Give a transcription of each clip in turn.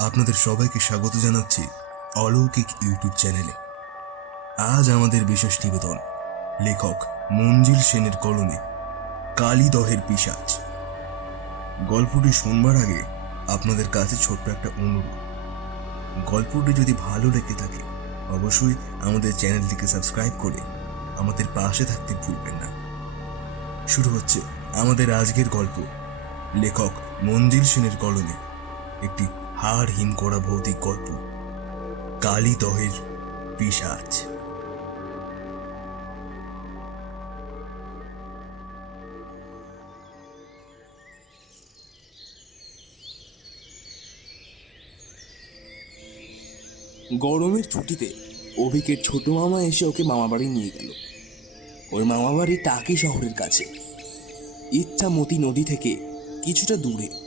আপনাদের সবাইকে স্বাগত জানাচ্ছি অলৌকিক ইউটিউব চ্যানেলে। আজ আমাদের বিশেষ নিবেদন, লেখক মঞ্জিল সেনের কলমে কালীদহের পিসাজ গল্পটি শুনবার আগে আপনাদের কাছে ছোট্ট একটা অনুরোধ। গল্পটি যদি ভালো লেগে থাকে, অবশ্যই আমাদের চ্যানেলটিকে সাবস্ক্রাইব করে আমাদের পাশে থাকতে ভুলবেন না। শুরু হচ্ছে আমাদের আজকের গল্প, লেখক মঞ্জিল সেনের কলমে একটি হাড় হিম করা ভৌতিক গল্প। কালী দহের পিসাজ গরমের ছুটিতে অভিকের ছোট মামা এসে ওকে মামাবাড়ি নিয়ে গেল। ওই মামাবাড়ি টাকি শহরের কাছে। ইচ্ছামতি নদী থেকে কিছুটা দূরে।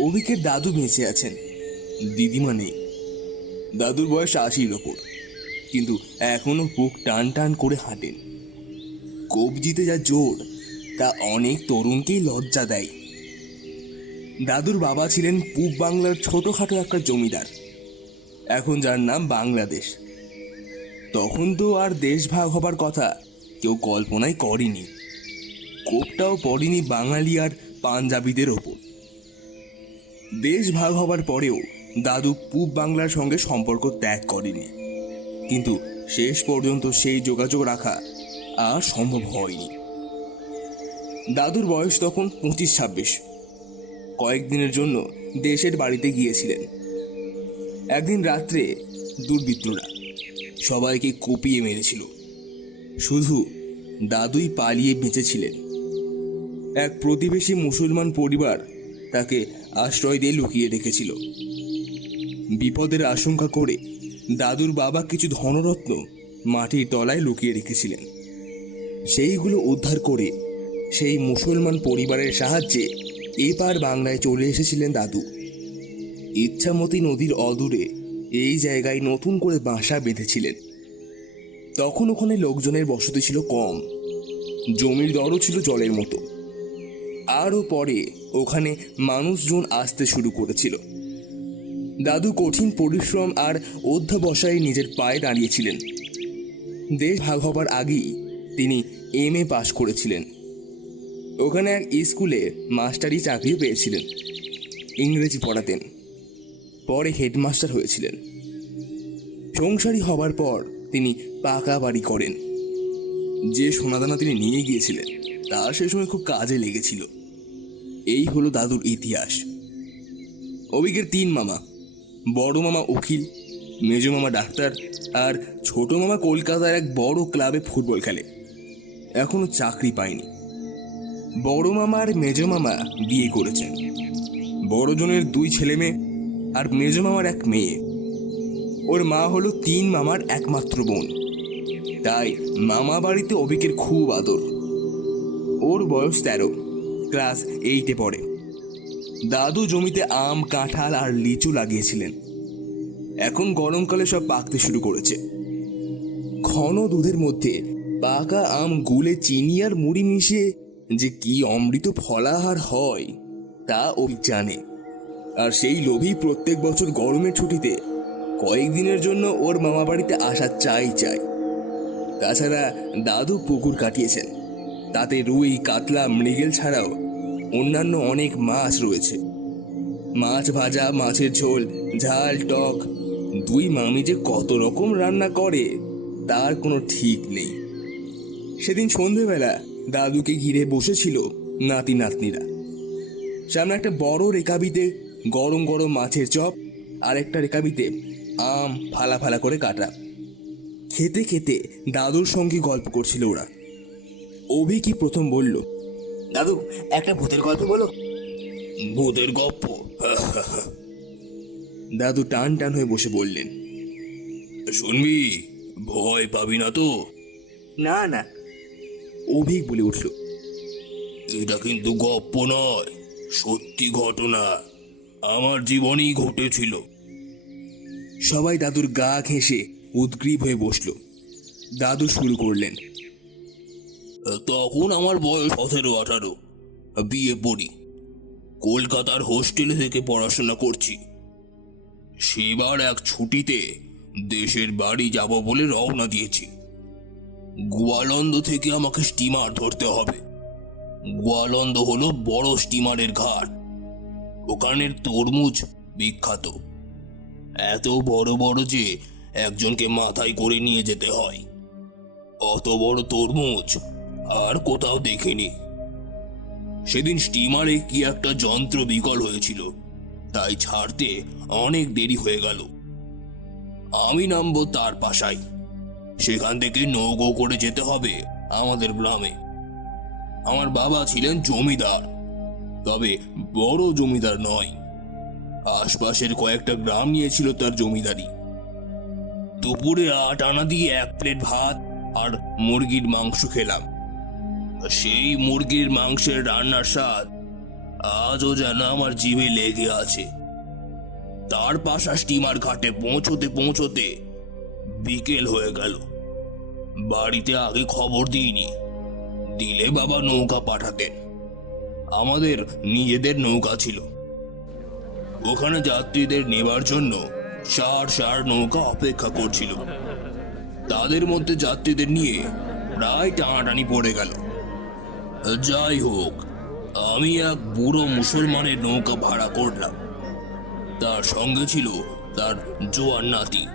অভিকের দাদু বেঁচে আছেন। দিদিমা নেই। দাদুর বয়স আশির ওপর। কিন্তু এখনও বুক টান টান করে হাঁটেন। কবজিতে যা জোর, তা অনেক তরুণকেই লজ্জা দেয়। দাদুর বাবা ছিলেন পূব বাংলার ছোটখাটো একটা জমিদার। এখন যার নাম বাংলাদেশ। তখন তো আর দেশ ভাগ হবার কথা কেউ কল্পনাই করেনি। কোপটাও পড়েনি বাঙালি আর পাঞ্জাবিদের ওপর। দেশ ভাগ হবার পরেও দাদু পূব বাংলার সঙ্গে সম্পর্ক ত্যাগ করেনি। কিন্তু শেষ পর্যন্ত সেই যোগাযোগ রাখা আর সম্ভব হয়নি। দাদুর বয়স তখন পঁচিশ ছাব্বিশ। কয়েকদিনের জন্য দেশের বাড়িতে গিয়েছিলেন। একদিন রাত্রে দুর্বৃত্তরা সবাইকে কুপিয়ে মেরেছিল। শুধু দাদুই পালিয়ে বেঁচেছিলেন। এক প্রতিবেশী মুসলমান পরিবার তাকে আশ্রয় দিয়ে লুকিয়ে রেখেছিল। বিপদের আশঙ্কা করে দাদুর বাবা কিছু ধনরত্ন মাটির তলায় লুকিয়ে রেখেছিলেন। সেইগুলো উদ্ধার করে সেই মুসলমান পরিবারের সাহায্যে এপার বাংলায় চলে এসেছিলেন দাদু। ইচ্ছামতি নদীর অদূরে এই জায়গায় নতুন করে বাসা বেঁধেছিলেন। তখন ওখানে লোকজনের বসতি ছিল কম। জমির দরও ছিল জলের মতো। আরও পরে ওখানে মানুষজন আসতে শুরু করেছিল। দাদু কঠিন পরিশ্রম আর অধ্যাবসায় নিজের পায়ে দাঁড়িয়েছিলেন। দেশ ভাগ হবার আগেই তিনি এম এ পাশ করেছিলেন। ওখানে এক স্কুলে মাস্টারি চাকরিও পেয়েছিলেন। ইংরেজি পড়াতেন। পরে হেডমাস্টার হয়েছিলেন। সংসারী হবার পর তিনি পাকা বাড়ি করেন। যে সোনাদানা তিনি নিয়ে গিয়েছিলেন তা সে সময় খুব কাজে লেগেছিল। এই হলো দাদুর ইতিহাস। অভিজ্ঞের তিন মামা, বড় মামা উকিল, মেজ মামা ডাক্তার আর ছোট মামা কলকাতার এক বড় ক্লাবে ফুটবল খেলে। এখনও চাকরি পায়নি। বড় মামা আর মেজ মামা বিয়ে করেছেন। বড়জনের দুই ছেলে মেয়ে আর মেজ মামার এক মেয়ে। ওর মা হলো তিন মামার একমাত্র বোন। তাই মামা বাড়িতে অভিকের খুব আদর। ওর বয়স তেরো। ক্লাস এইটে পড়ে। দাদু জমিতে আম, কাঁঠাল আর লিচু লাগিয়েছিলেন। এখন গরমকালে সব পাকতে শুরু করেছে। ঘন দুধের মধ্যে পাকা আম গুলে চিনি আর মুড়ি মিশিয়ে যে কি অমৃত ফলাহার হয়, তা ও জানে। আর সেই লোভই প্রত্যেক বছর গরমের ছুটিতে কয়েকদিনের জন্য ওর মামা বাড়িতে আসা চাই চাই। তাছাড়া দাদু পুকুর কাটিয়েছেন। তাতে রুই, কাতলা, মৃগেল ছাড়াও অন্যান্য অনেক মাছ রয়েছে। মাছ ভাজা, মাছের ঝোল, ঝাল, টক, দুই মামি যে কত রকম রান্না করে, তার কোনো ঠিক নেই। সেদিন সন্ধেবেলা দাদুকে ঘিরে বসেছিল নাতি নাতনিরা। সামনে একটা বড় রেকাবিতে গরম গরম মাছের চপ, আর একটা রেকাবিতে আম ফালা ফালা করে কাটা। খেতে খেতে দাদুর সঙ্গে গল্প করছিল ওরা। অভি কি প্রথম বলল দাদু একটা ভূতের গল্প বলো। ভূতের গপ্প? দাদু টান টান হয়ে বসে বললেন শুনবি ভয় পাবি না তো? না না। অভিক বলে উঠল এটা কিন্তু গপ্প নয় সত্যি ঘটনা। আমার জীবনেই ঘটেছিল। সবাই দাদুর গা ঘেঁষে উদ্গ্রীব হয়ে বসল। দাদু শুরু করলেন তখন আমার বয়স সতেরো, আঠারো। বিয়ে পড়ি। কলকাতার হোস্টেলে থেকে পড়াশোনা করছি। সেবার এক ছুটিতে দেশের বাড়ি যাব বলে রওনা দিয়েছি। গোয়ালন্দ থেকে আমাকে স্টিমার ধরতে হবে। গোয়ালন্দ হলো বড় স্টিমারের ঘাট। ওখানের তরমুজ বিখ্যাত। এত বড় বড় যে একজনকে মাথায় করে নিয়ে যেতে হয়। অত বড় তরমুজ আর কোথাও দেখিনি। সেদিন স্টিমারে কি একটা যন্ত্র বিকল হয়েছিল, তাই ছাড়তে অনেক দেরি হয়ে গেল। আমি নামবো তার পাশাই সেখান থেকে নৌকো করে যেতে হবে আমাদের গ্রামে। আমার বাবা ছিলেন জমিদার, তবে বড় জমিদার নয়। আশপাশের কয়েকটা গ্রাম নিয়েছিল তার জমিদারি। দুপুরে আট আনা দিয়ে এক প্লেট ভাত আর মুরগির মাংস খেলাম। সেই মুরগির মাংসের রান্নার স্বাদ আজও যেন আমার জিভে লেগে আছে। তার পাশা স্টিমার ঘাটে পৌঁছতে পৌঁছতে বিকেল হয়ে গেল। বাড়িতে আগে খবর দিইনি। দিলে বাবা নৌকা পাঠাতেন। আমাদের নিজেদের নৌকা ছিল। ওখানে যাত্রীদের নেবার জন্য চার চার নৌকা অপেক্ষা করছিল। তাদের মধ্যে যাত্রীদের নিয়ে প্রায় টানাটানি পড়ে গেল। যাই হোক, আমি এক বুড়ো মুসলমানের নৌকা ভাড়া করলাম। তার সঙ্গে ছিল তার জোয়ার নাতি।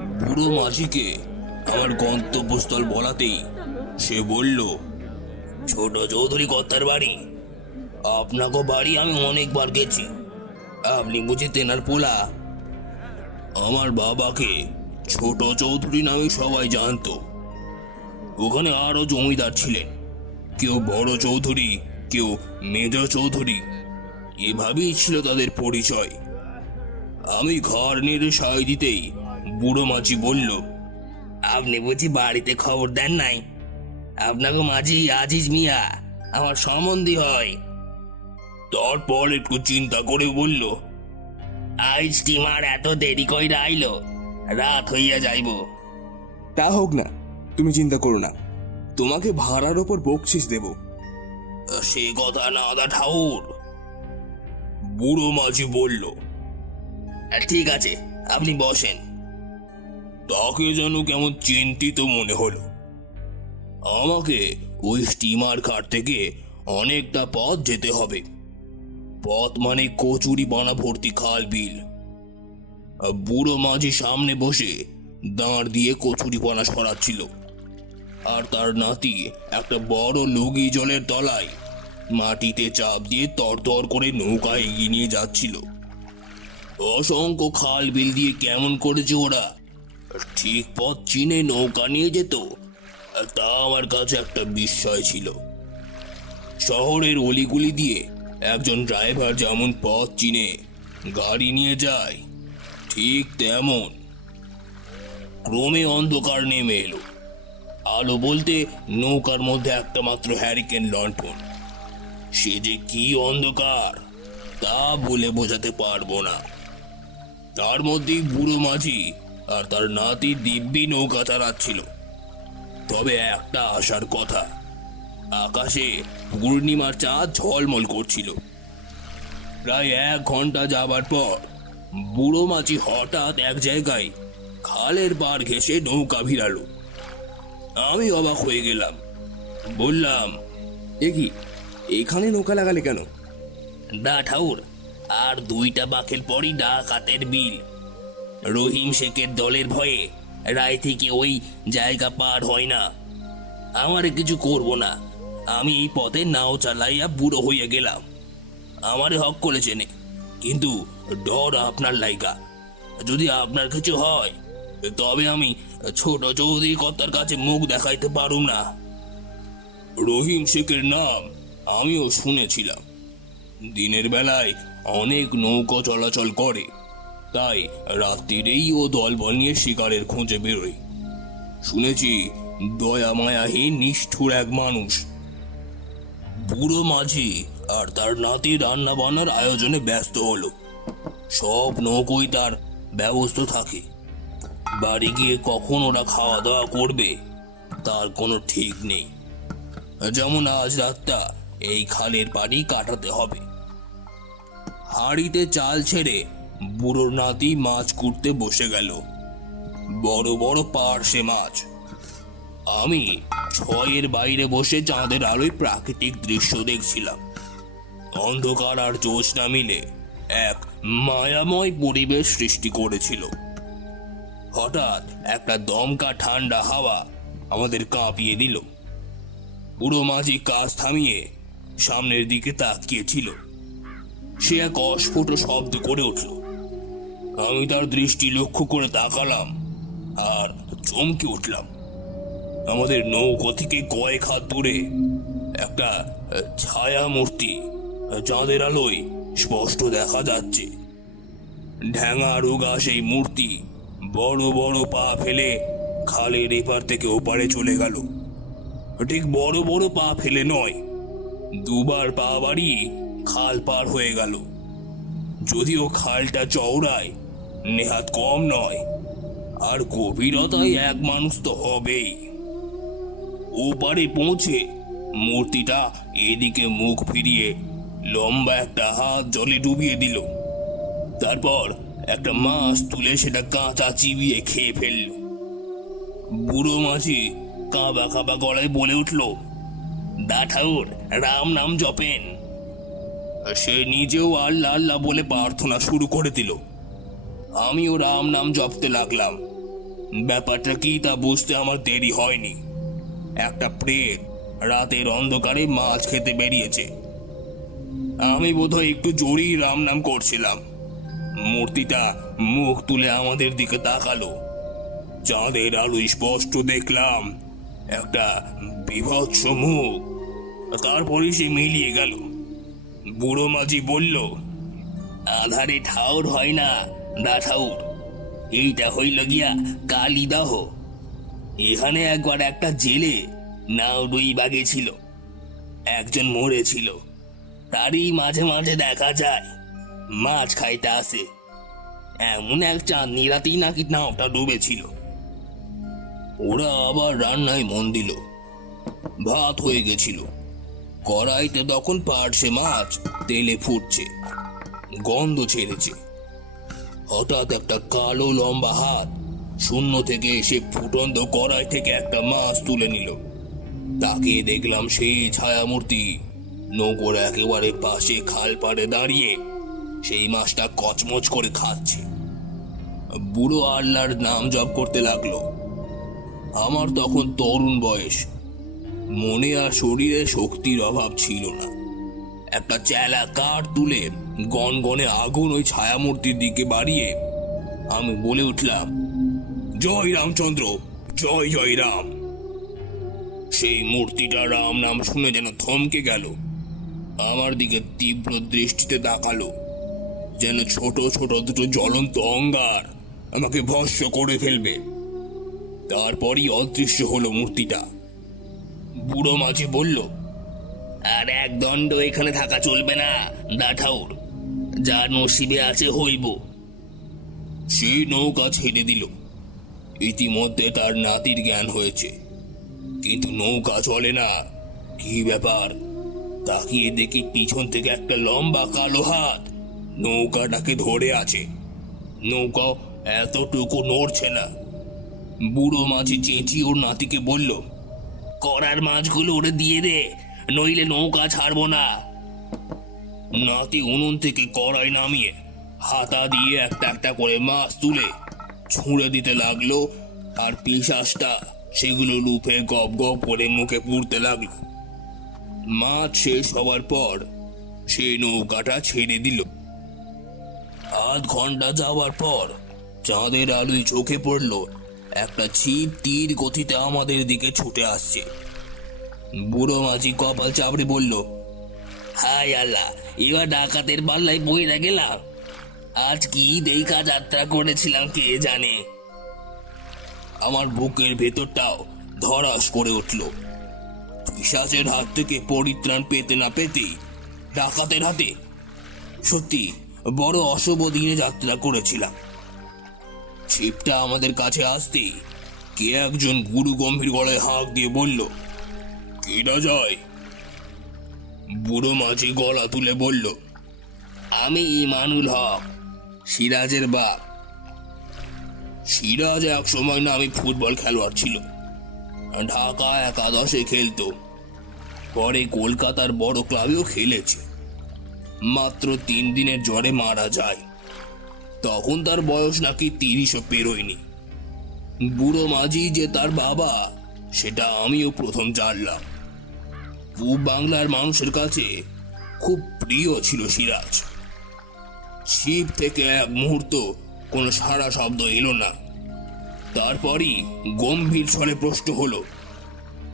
বুড়ো মাঝিকে আমার গন্তব্যস্থল বলাতেই সে বলল, ছোট চৌধুরী কর্তার বাড়ি। আপনাকে বাড়ি আমি অনেকবার গেছি। আপনি বুঝি তেনার পোলা। আমার বাবাকে ছোট চৌধুরী নামে সবাই জানতো। ওখানে আরও জমিদার ছিলেন। কেউ বড় চৌধুরী, কেউ মেজ চৌধুরী। এভাবেই ছিল তাদের পরিচয়। আমি ঘর নেড়ে সায় দিতেই বুড়ো মাঝি বলল, আপনি বুঝি বাড়িতে খবর দেন নাই? আপনাকে মাঝি আজিজ মিয়া, আমার সম্বন্ধী হয়। তারপর একটু চিন্তা করে বলল আজ স্টিমার এত দেরি কইরা আইলো, রাত হইয়া যাইব। তা হোক না, তুমি চিন্তা করো না। তোমাকে ভাড়ার ওপর বকশিস দেব। সে কথা না, দা ঠাউর বুড়ো মাঝি বলল, ঠিক আছে, আপনি বসেন। তাকে যেন কেমন চিন্তিত মনে হলো। আমাকে ওই স্টিমার ঘাট থেকে অনেকটা পথ যেতে হবে। পথ মানে কচুরি বানা ভর্তি খাল বিল। বুড়ো মাঝি সামনে বসে দাঁড় দিয়ে কচুরি পানা সরাচ্ছিল। আর তার নাতি, একটা বড় লুগি জলের তলায়। মাটিতে চাপ দিয়ে তরতর করে নৌকা এগিয়ে নিয়ে যাচ্ছিল। অসংখ্য খাল বিল দিয়ে কেমন করেছে ওরা? ঠিক পথ চিনে নৌকা নিয়ে যেত। তা আমার কাছে একটা বিস্ময় ছিল। শহরের অলিগুলি দিয়ে একজন ড্রাইভার যেমন পথ চিনে, গাড়ি নিয়ে যায়, ঠিক তেমন। ক্রমে অন্ধকার নেমে এলো। আলো বলতে নৌকার মধ্যে একটা মাত্র হ্যারিকেন লন্ঠন সে যে কি অন্ধকার, তা বলে বোঝাতে পারব না। তার মধ্যেই বুড়ো মাঝি আর তার নাতি দিব্যি নৌকা চালাচ্ছিল। তবে একটা আসার কথা, আকাশে পূর্ণিমার চাঁদ ঝলমল করছিল। প্রায় এক ঘণ্টা যাবার পর বুড়ো মাঝি হঠাৎ এক জায়গায় খালের পার ঘেসে নৌকা ভিড়ালো। আমি অবাক হয়ে গেলাম। বললাম, এ কি, এখানে নৌকা লাগালে কেন? দা ঠাউর আর দুইটা বাকের পরই ডাকাতের বিল। রহিম শেখের দলের ভয়ে রায় থেকে ওই জায়গা পার হয় না। আমার কিছু করব না। আমি এই পথে নাও চালাইয়া বুড়ো হইয়া গেলাম। আমারে হক করেছে নে কিন্তু ডর আপনার লাইগা। যদি আপনার কিছু হয় তবে আমি ছোট চৌধুরী কর্তার কাছে মুখ দেখাইতে পারুম না। রহিম শেখের নাম আমিও শুনেছিলাম। দিনের বেলায় অনেক নৌকো চলাচল করে, তাই রাত্রিরেই ও দলবল নিয়ে শিকারের খোঁজে বেরোয় শুনেছি দয়া মায়াহীন নিষ্ঠুর এক মানুষ। বুড়ো মাঝি আর তার নাতি রান্না বান্নার আয়োজনে ব্যস্ত হলো। সব নৌকোই তার ব্যবস্থা থাকে। বাড়ি গিয়ে কখন ওরা খাওয়া দাওয়া করবে, তার কোনো ঠিক নেই। যেমন আজ রাতটা, এই খালের পানি কাটাতে হবে। হাড়িতে চাল ছেড়ে বুড়োর নাতি মাছ কুটতে বসে গেল। বড় বড় পার্শে মাছ। আমি ছয়ের বাইরে বসে চাঁদের আলোয় প্রাকৃতিক দৃশ্য দেখছিলাম। অন্ধকার আর জ্যোৎস্না মিলে এক মায়াময় পরিবেশ সৃষ্টি করেছিল। হঠাৎ একটা দমকা ঠান্ডা হাওয়া আমাদের কাঁপিয়ে দিল। বুড়ো মাঝি কাজ থামিয়ে সামনের দিকে তাকিয়েছিল। সে এক অস্ফুট শব্দ করে উঠল। আমি তার দৃষ্টি লক্ষ্য করে তাকালাম আর চমকে উঠলাম। আমাদের নৌকো থেকে কয়েক হাত দূরে একটা ছায়া মূর্তি চাঁদের আলোয় স্পষ্ট দেখা যাচ্ছে। ঢ্যাঙা রোগা সেই মূর্তি বড় বড় পা ফেলে খালের এপার থেকে ওপারে চলে গেল। ঠিক বড় বড় পা ফেলে নয়, দুবার পা বাড়িয়ে খাল পার হয়ে গেল। যদিও খালটা চওড়ায়, নেহাত কম নয়, আর গভীরতায় এক মানুষ তো হবেই। ওপারে পৌঁছে মূর্তিটা এদিকে মুখ ফিরিয়ে লম্বা একটা হাত জলে ডুবিয়ে দিল। তারপর একটা মাছ তুলে সেটা কাঁচা চিবিয়ে খেয়ে ফেলল। বুড়ো মাঝি কাঁবা কাঁবা গলায় বলে উঠল দা ঠাকুর রাম নাম জপেন। সে নিজেও আল্লাহ আল্লাহ বলে প্রার্থনা শুরু করে দিল। আমিও রাম নাম জপতে লাগলাম। ব্যাপারটা কি তা বুঝতে আমার দেরি হয়নি। একটা প্রেত রাতের অন্ধকারে মাছ খেতে বেরিয়েছে। আমি বোধহয় একটু জোরেই রাম নাম করছিলাম। মূর্তিটা মুখ তুলে আমাদের দিকে তাকালো। চাঁদের আলো স্পষ্ট দেখলাম, একটা বিভৎস মুখ। তারপরে সে মিলিয়ে গেল। বুড়ো মাঝি বলল, আধারে ঠাউর হয় না দা ঠাউর। এইটা হইল গিয়া কালিদাহ। এখানে একবার একটা জেলে নাও দুই বাগে ছিল। একজন মরেছিল। তারই মাঝে মাঝে দেখা যায়। মাছ খাইতে আসে। এমন এক চাঁদনি রাতেই নাকি নাওটা ডুবেছিল। ওরা আবার রান্নায় মন দিল। ভাত হয়ে গেছিল। কড়াইতে তখন পার্শে মাছ, তেলে ফুটছে, গন্ধ ছেড়েছে। হঠাৎ একটা কালো লম্বা হাত শূন্য থেকে এসে ফুটন্ত কড়াই থেকে একটা মাছ তুলে নিল। তাকে দেখলাম সেই ছায়ামূর্তি। নৌকোর একেবারে পাশে খাল পাড়ে দাঁড়িয়ে সেই মাছটা কচমচ করে খাচ্ছে। বুড়ো আল্লাহর নাম জপ করতে লাগল। আমার তখন তরুণ বয়স। মনে আর শরীরে শক্তির অভাব ছিল না। একটা চেলা কাঠ তুলে গনগনে আগুন ওই ছায়ামূর্তির দিকে বাড়িয়ে আমি বলে উঠলাম, জয় রামচন্দ্র, জয় জয় রাম। সেই মূর্তিটা রাম নাম শুনে যেন থমকে গেল। আমার দিকে তীব্র দৃষ্টিতে তাকালো। যেন ছোট ছোট দুটো জ্বলন্ত অঙ্গার আমাকে ভস্য করে ফেলবে। তারপরই অদৃশ্য হলো মূর্তিটা। বুড়ো মাঝি বলল, আর এক দণ্ড এখানে থাকা চলবে না দা ঠাউর যা নসিবে আছে হইব। সেই নৌকা ছেড়ে দিল। ইতিমধ্যে তার নাতির জ্ঞান হয়েছে। কিন্তু নৌকা চলে না, কি ব্যাপার? তাকিয়ে দেখি পিছন থেকে একটা লম্বা কালো হাত নৌকাটাকে ধরে আছে। নৌকা এতটুকু নড়ছে না। বুড়ো মাঝি চেঁচিয়ে ওর নাতিকে বলল, করার মাছগুলো ওরে দিয়ে দে, নইলে নৌকা ছাড়বো না। নাতি উনুন থেকে কড়াই নামিয়ে হাতা দিয়ে একটা একটা করে মাছ তুলে ছুঁড়ে দিতে লাগল, আর পিসাসটা সেগুলো লুফে গপ গপ করে মুখে পুড়তে লাগল। মাছ শেষ হবার পর সেই নৌকাটা ছেড়ে দিল। আধ ঘণ্টা যাওয়ার পর চাঁদের আলোয় চোখে পড়ল একটা ছিপ তীর গতিতে আমাদের দিকে ছুটে আসছে। বুড়ো মাঝি কপাল চাপড়ে বলল হাই আল্লাহ, এবার ডাকাতের পাল্লায় বইরা গেলাম। আজ কি দেখা যাত্রা করেছিলাম কে জানে? আমার বুকের ভেতরটাও ধরাস করে উঠল। পিসাচের হাত থেকে পরিত্রাণ পেতে না পেতেই ডাকাতের হাতে সত্যি বড় অশুভ দিনে যাত্রা করেছিলাম। ছিপটা আমাদের কাছে আসতেই কে একজন গুরু গম্ভীর গলায় হাঁক দিয়ে বলল কেটা যায়? বুড়ো মাঝি গলা তুলে বলল, আমি ইমানুল হক, সিরাজের বাপ। সিরাজ এক সময় নামে ফুটবল খেলোয়াড় ছিল। ঢাকা একাদশে খেলতো। পরে কলকাতার বড় ক্লাবেও খেলেছে। মাত্র তিন দিনের জ্বরে মারা যায়। তখন তার বয়স নাকি তিরিশও পেরোয়নি। বুড়ো মাঝি যে তার বাবা, সেটা আমিও প্রথম জানলাম। পূব বাংলার মানুষের কাছে খুব প্রিয় ছিল সিরাজ। শিব থেকে এক মুহূর্ত কোনো সারা শব্দ এলো না। তারপরই গম্ভীর স্বরে প্রশ্ন হলো,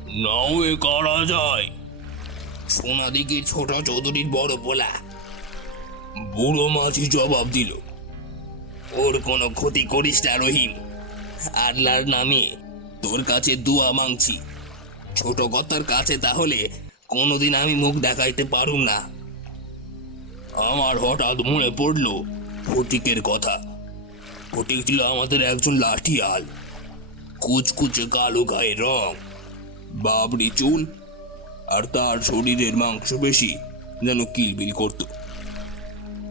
নাও এ করা যায়? সোনাদিকে ছোট চৌধুরীর বড় পোলা। বুড়ো মাঝি জবাব দিল, ওর কোনো ক্ষতি করিস না রহিম। আল্লাহর নামে তোর কাছে দুয়া মাংছি ছোট কথার কাছে তাহলে কোনোদিন আমি মুখ দেখাইতে পারুম না। আমার হঠাৎ মনে পড়ল, ফটিকের কথা। ফটিক ছিল আমাদের একজন লাঠি লাঠিয়াল। কুচকুচে কালো গায়ের রং, বাবরি চুল, আর তার শরীরের মাংস বেশি যেন কিলবিল করত।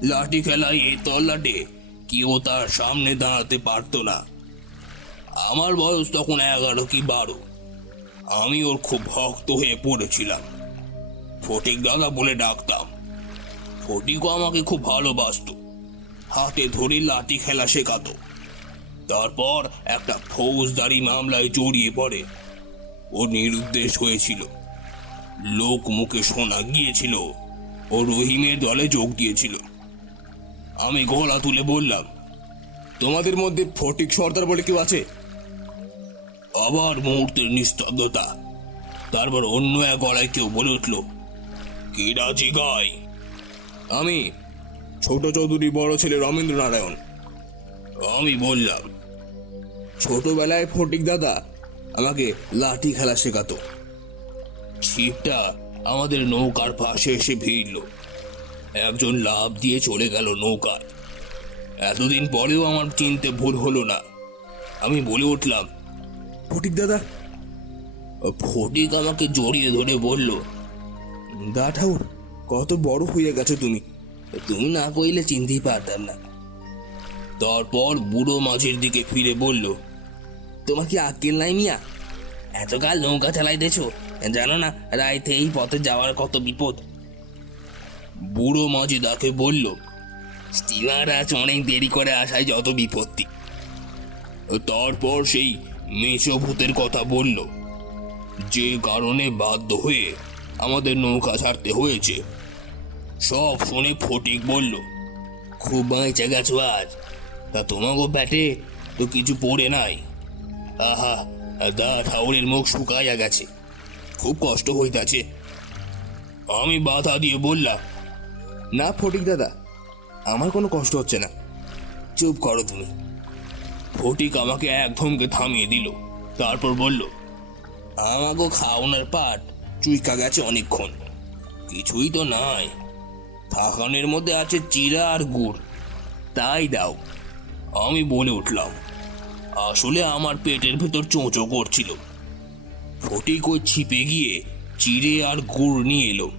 লাঠি খেলায় এ তল্লাটে কেউ তার সামনে দাঁড়াতে পারতো না। আমার বয়স তখন এগারো কি বারো। আমি ওর খুব ভক্ত হয়ে পড়েছিলাম। ফটিক দাদা বলে ডাকতাম। ফটিকও আমাকে খুব ভালোবাসতো। হাতে ধরে লাঠি খেলা শেখাতো। তারপর একটা ফৌজদারি মামলায় জড়িয়ে পড়ে। ও নিরুদ্দেশ হয়েছিল। লোক মুখে শোনা গিয়েছিল। ও রহিমের দলে যোগ দিয়েছিল। আমি গলা তুলে বললাম, তোমাদের মধ্যে ফটিক সর্দার বলে কেউ আছে? আবার মুহূর্তের নিস্তব্ধতা। তারপর অন্য এক গলায় কেউ বলে উঠল, কি রাজি গায় আমি, ছোট চৌধুরী বড় ছেলে রমেন্দ্র নারায়ণ আমি বললাম, ছোটবেলায় ফটিক দাদা আমাকে লাঠি খেলা শেখাতো। ছিপটা আমাদের নৌকার পাশে এসে ভিড়ল। একজন লাভ দিয়ে চলে গেল নৌকায়। এতদিন পরেও আমার চিনতে ভুল হলো না। আমি বলে উঠলাম, ফটিক দাদা। ফটিক আমাকে জড়িয়ে ধরে বলল, দা ঠাউর কত বড় হয়ে গেছো তুমি। তুমি না কইলে চিনতেই পারতাম না। তারপর বুড়ো মাঝের দিকে ফিরে বলল, তোমার কি আক্কেল নাই মিয়া? এতকাল নৌকা চালাইতেছ, জানো না রাইতে এই পথে যাওয়ার কত বিপদ। বুড়ো মাঝি তাকে বলল স্টিমার আজ অনেক দেরি করে আসায় যত বিপত্তি। তারপর সেই মেছো ভূতের কথা বলল, যে কারণে বাধ্য হয়ে আমাদের নৌকা ছাড়তে হয়েছে। সব শুনে ফটিক বলল, খুব বাঁচা গেছো আজ। তা তোমাকে ব্যাটে তো কিছু পড়ে নাই। আহা, দা ঠাউরের মুখ শুকাইয়া গেছে। খুব কষ্ট হইতাছে। আমি বাধা দিয়ে বললাম না ফটিক দাদা আমার কোনো কষ্ট হচ্ছে না। চুপ করো তুমি। ফটিক আমাকে এক ধমকে থামিয়ে দিল তারপর বলল আমাকে খাওয়ানোর পাট চুইকা গেছে অনেকক্ষণ। কিছুই তো নাই। থাকানের মধ্যে আছে চিরা আর গুড়। তাই দাও আমি বলে উঠলাম। আসলে আমার পেটের ভেতর চোঁচো করছিল। ফটিক ওই ছিপে গিয়ে চিড়ে আর গুড় নিয়ে এলো।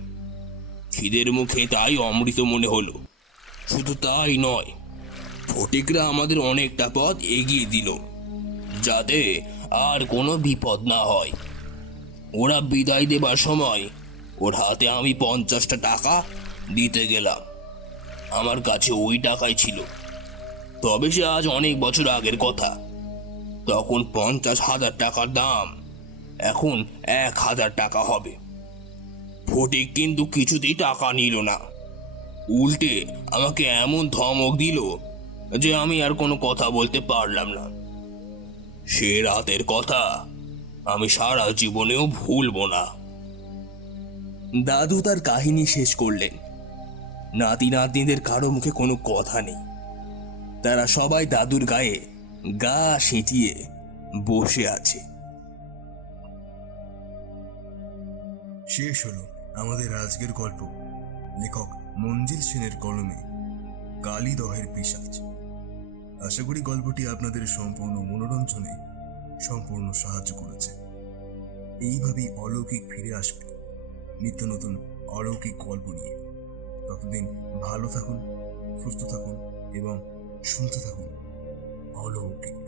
খিদের মুখে তাই অমৃত মনে হলো। শুধু তাই নয়, ফটিকরা আমাদের অনেকটা পথ এগিয়ে দিল, যাতে আর কোনো বিপদ না হয়। ওরা বিদায় দেবার সময় ওর হাতে আমি পঞ্চাশটা টাকা দিতে গেলাম। আমার কাছে ওই টাকাই ছিল। তবে সে আজ অনেক বছর আগের কথা। তখন পঞ্চাশ হাজার টাকার দাম এখন এক হাজার টাকা হবে। ফটিক কিন্তু কিছুতেই টাকা নিল না। উল্টে আমাকে এমন ধমক দিল যে আমি আর কোনো কথা বলতে পারলাম না। সে রাতের কথা আমি সারা জীবনেও ভুলবো না। দাদু তার কাহিনী শেষ করলেন। নাতি নাতনিদের কারও মুখে কোনো কথা নেই। তারা সবাই দাদুর গায়ে গা সেঁটিয়ে বসে আছে। শেষ হলো। আমাদের আজকের গল্প। লেখক মঞ্জিল সেনের কলমে কালীদহের পিসাচ। আশা করি গল্পটি আপনাদের সম্পূর্ণ মনোরঞ্জনে সম্পূর্ণ সাহায্য করেছে। এইভাবেই অলৌকিক ফিরে আসবে নিত্য নতুন অলৌকিক গল্প নিয়ে। ততদিন ভালো থাকুন, সুস্থ থাকুন এবং শুনতে থাকুন অলৌকিক।